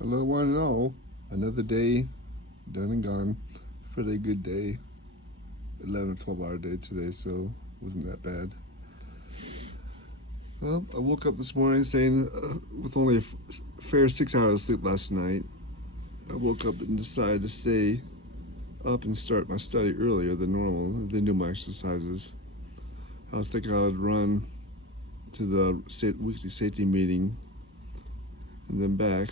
Hello, one and all. Another day done and gone. Pretty good day. 11, 12-hour day today, so wasn't that bad. Well, I woke up this morning saying, with only a fair 6 hours of sleep last night, I woke up and decided to stay up and start my study earlier than normal, then do my exercises. I was thinking I would run to the weekly safety meeting and then back.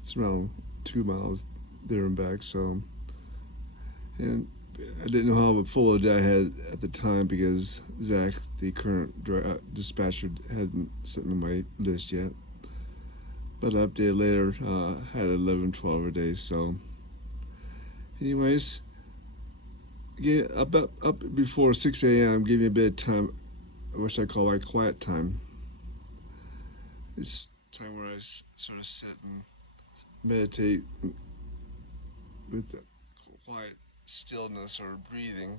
It's around 2 miles there and back, so. And I didn't know how full a day I had at the time because Zach, the current dispatcher, hasn't sent me my list yet. But I updated later, had 11, 12 a day. So, anyways, up before 6 a.m., give me a bit of time, which I call my quiet time. It's time where I sort of sit and meditate with quiet stillness or breathing.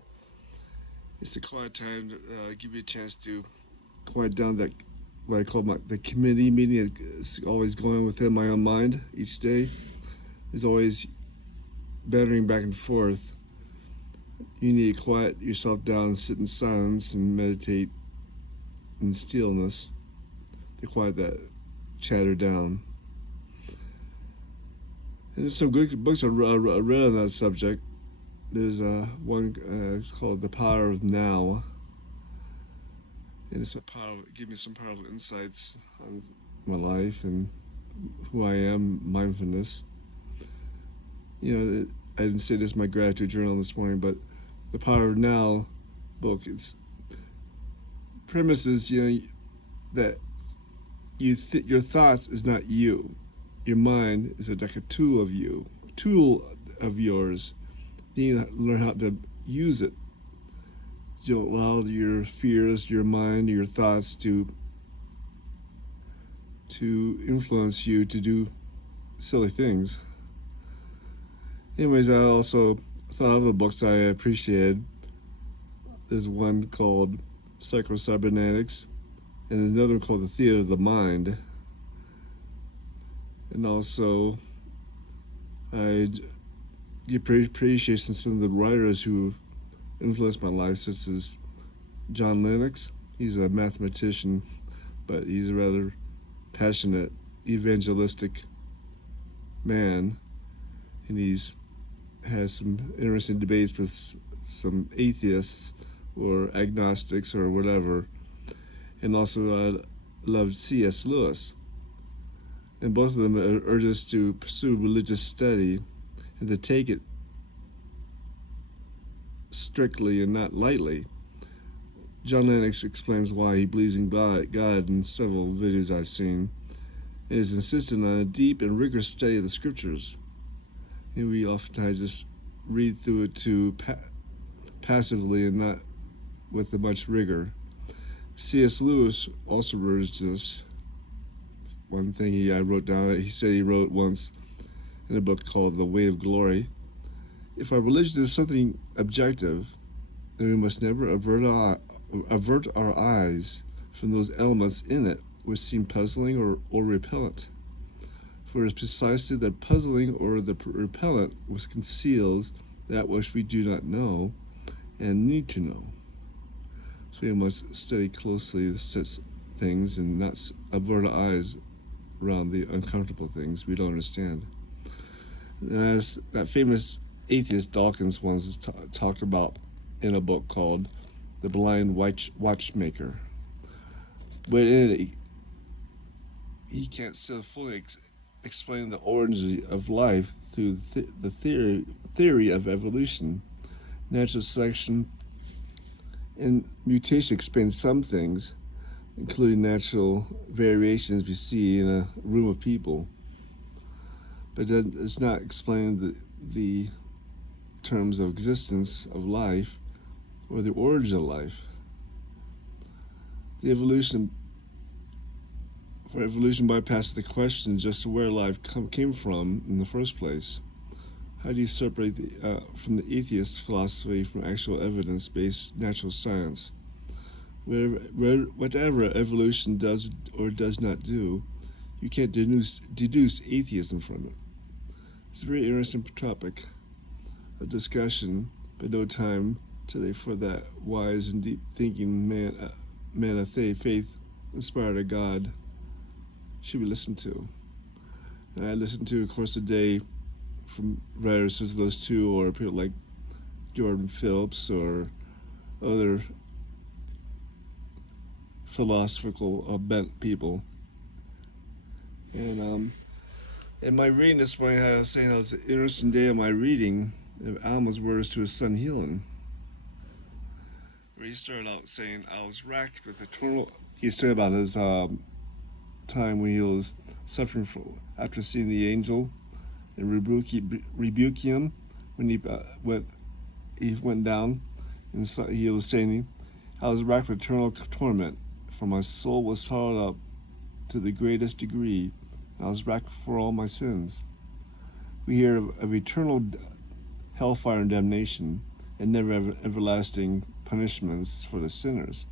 It's a quiet time to give you a chance to quiet down that what I call the committee meeting. It's always going within my own mind each day. Is always battering back and forth. You need to quiet yourself down, sit in silence, and meditate in stillness to quiet that chatter down. And there's some good books I read on that subject. There's one it's called The Power of Now, and it's give me some powerful insights on my life and who I am, mindfulness. I didn't say this in my gratitude journal this morning, but The Power of Now book, its premise is that your thoughts is not you. Your mind is like a tool of yours. You need to learn how to use it. You don't allow your fears, your mind, your thoughts to influence you to do silly things. Anyways, I also thought of the books I appreciated. There's one called Psycho-Cybernetics, and there's another one called The Theater of the Mind. And also, I appreciation some of the writers who influenced my life, such as John Lennox. He's a mathematician, but he's a rather passionate, evangelistic man, and he's has some interesting debates with some atheists or agnostics or whatever. And also loved C.S. Lewis. And both of them urge us to pursue religious study and to take it strictly and not lightly. John Lennox explains why he believes in God in several videos I've seen, and is insistent on a deep and rigorous study of the scriptures. And we oftentimes just read through it too passively and not with much rigor. C.S. Lewis also urged this. One thing I wrote down, he said he wrote once in a book called The Way of Glory, if our religion is something objective, then we must never avert our eyes from those elements in it which seem puzzling or repellent. For it is precisely that puzzling or the repellent which conceals that which we do not know and need to know. So we must study closely such things and not avert our eyes around the uncomfortable things we don't understand. And as that famous atheist Dawkins once talked about in a book called The Blind Watchmaker. But in it, he can't still fully explain the origins of life through the theory of evolution. Natural selection and mutation explain some things, including natural variations we see in a room of people, but that does not explain the terms of existence of life or the origin of life. Evolution bypasses the question just where life came from in the first place. How do you separate from the atheist philosophy from actual evidence-based natural science? Whatever evolution does or does not do, you can't deduce atheism from it. It's a very interesting topic of discussion, but no time today for that wise and deep thinking man of faith inspired of God should be listened to. And I listen to, of course, a day from writers such as those two, or people like Jordan Phillips or other philosophical bent people. And in my reading this morning, I was saying it was an interesting day of my reading of Alma's words to his son Helen, where he started out saying, I was racked with eternal. He said about his time when he was suffering after seeing the angel and rebuke him when he went down, and so he was saying, I was racked with eternal torment, for my soul was swallowed up to the greatest degree. I was racked for all my sins. We hear of eternal hellfire and damnation, and never everlasting punishments for the sinners.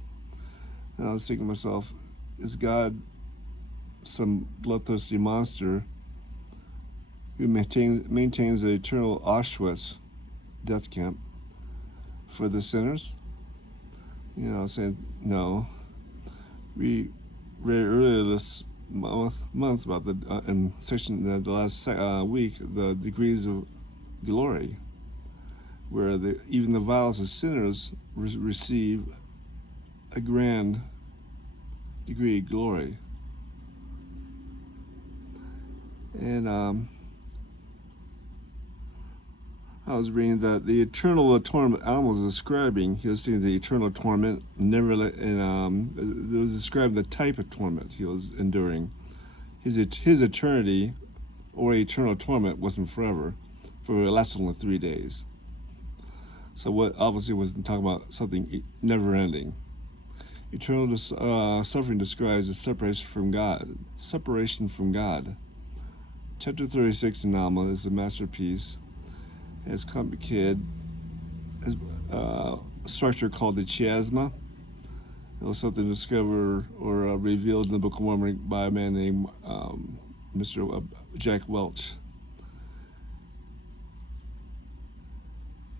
And I was thinking to myself, is God some bloodthirsty monster who maintains the eternal Auschwitz death camp for the sinners? You know, saying no. We read earlier this month about in section the last week, the degrees of glory, where even the vilest of sinners receive a grand degree of glory. And I was reading that the eternal torment Alma was describing. He was saying the eternal torment it was describing the type of torment he was enduring. His eternity, or eternal torment, wasn't forever, for it lasted only 3 days. So what obviously wasn't talking about something never-ending. Eternal suffering describes the separation from God. Separation from God. Chapter 36 in Alma is a masterpiece. It's complicated structure called the chiasma. It was something discovered or revealed in the Book of Mormon by a man named Mr. Jack Welch.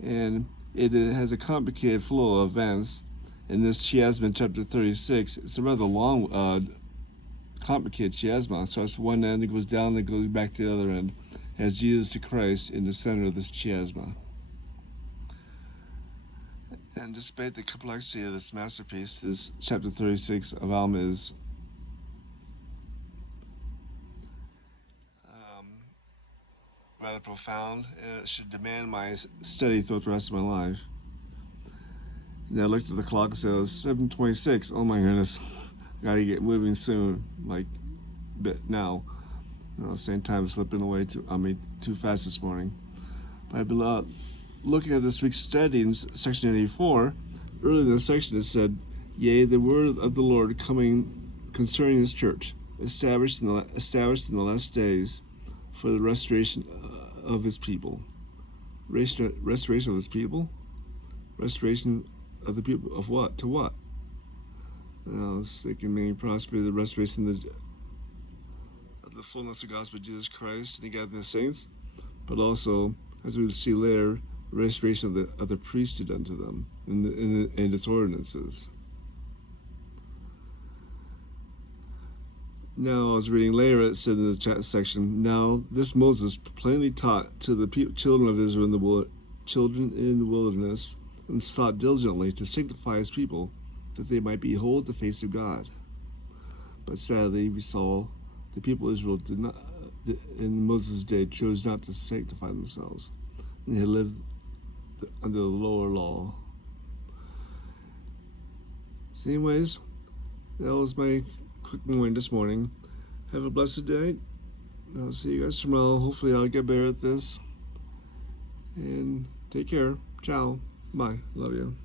And it has a complicated flow of events. In this chiasma in chapter 36, it's a rather long, complicated chiasma. It starts one end, it goes down, and it goes back to the other end. It has Jesus Christ in the center of this chiasma. And despite the complexity of this masterpiece, this chapter 36 of Alma is rather profound, and it should demand my study throughout the rest of my life. And I looked at the clock and said it was 7:26. Oh my goodness, gotta get moving soon, like now. You know, same time slipping away too fast this morning. But I've been looking at this week's study in section 84. Early in the section it said, "Yea, the word of the Lord coming concerning His church, established in the last days, for the restoration of His people." Restoration of His people? Restoration of the people of what? To what? And I was thinking maybe possibly the restoration of the fullness of the gospel of Jesus Christ and the gathering of the saints, but also, as we will see later, restoration of the priesthood unto them and its ordinances. Now, I was reading later, it said in the chat section, "Now this Moses plainly taught to the children of Israel in the wilderness, and sought diligently to sanctify his people, that they might behold the face of God. But sadly, we saw the people of Israel did not, in Moses' day, chose not to sanctify themselves, and they lived under the lower law." So anyways, that was my quick morning this morning. Have a blessed day. I'll see you guys tomorrow. Hopefully I'll get better at this. And take care. Ciao. Bye. Love you.